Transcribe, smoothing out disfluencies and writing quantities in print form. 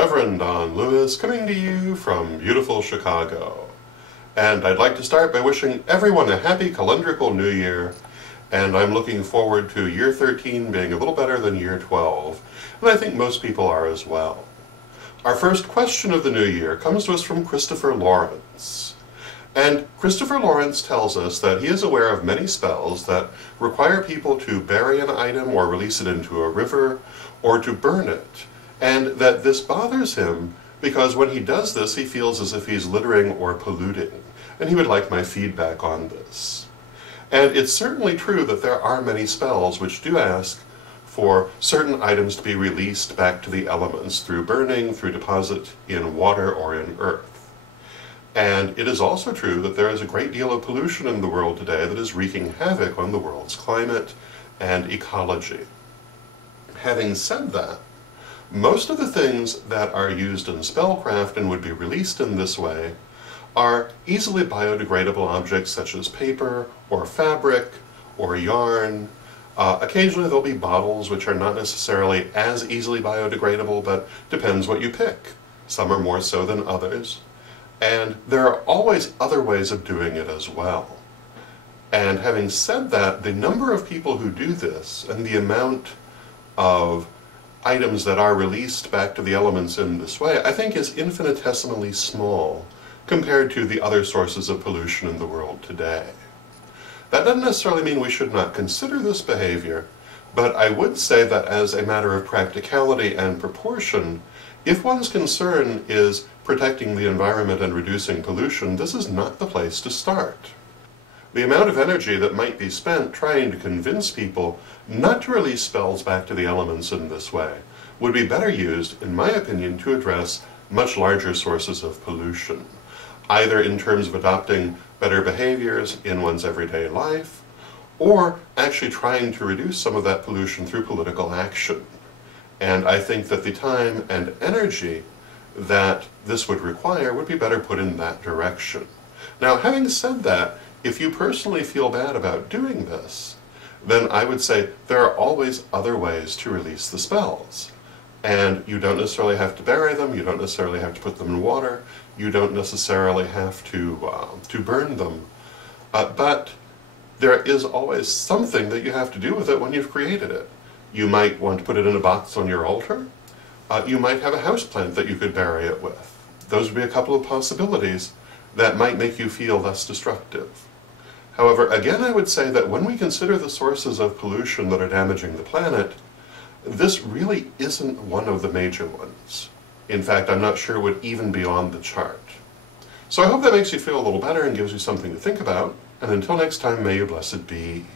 Reverend Don Lewis coming to you from beautiful Chicago. And I'd like to start by wishing everyone a happy calendrical new year, and I'm looking forward to year 13 being a little better than year 12, and I think most people are as well. Our first question of the new year comes to us from Christopher Lawrence. And Christopher Lawrence tells us that he is aware of many spells that require people to bury an item or release it into a river or to burn it, and that this bothers him because when he does this he feels as if he's littering or polluting, and he would like my feedback on this. And it's certainly true that there are many spells which do ask for certain items to be released back to the elements through burning, through deposit in water or in earth. And it is also true that there is a great deal of pollution in the world today that is wreaking havoc on the world's climate and ecology. Having said that, most of the things that are used in spellcraft and would be released in this way are easily biodegradable objects such as paper or fabric or yarn. Occasionally there'll be bottles which are not necessarily as easily biodegradable, but depends what you pick. Some are more so than others. And there are always other ways of doing it as well. And having said that, the number of people who do this and the amount of items that are released back to the elements in this way, I think is infinitesimally small compared to the other sources of pollution in the world today. That doesn't necessarily mean we should not consider this behavior, but I would say that as a matter of practicality and proportion, if one's concern is protecting the environment and reducing pollution, this is not the place to start. The amount of energy that might be spent trying to convince people not to release spells back to the elements in this way would be better used, in my opinion, to address much larger sources of pollution, either in terms of adopting better behaviors in one's everyday life, or actually trying to reduce some of that pollution through political action. And I think that the time and energy that this would require would be better put in that direction. Now, having said that, if you personally feel bad about doing this, then I would say there are always other ways to release the spells. And you don't necessarily have to bury them, you don't necessarily have to put them in water, you don't necessarily have to burn them, but there is always something that you have to do with it when you've created it. You might want to put it in a box on your altar. You might have a houseplant that you could bury it with. Those would be a couple of possibilities that might make you feel less destructive. However, again, I would say that when we consider the sources of pollution that are damaging the planet, this really isn't one of the major ones. In fact, I'm not sure it would even be on the chart. So I hope that makes you feel a little better and gives you something to think about, and until next time, may you blessed be.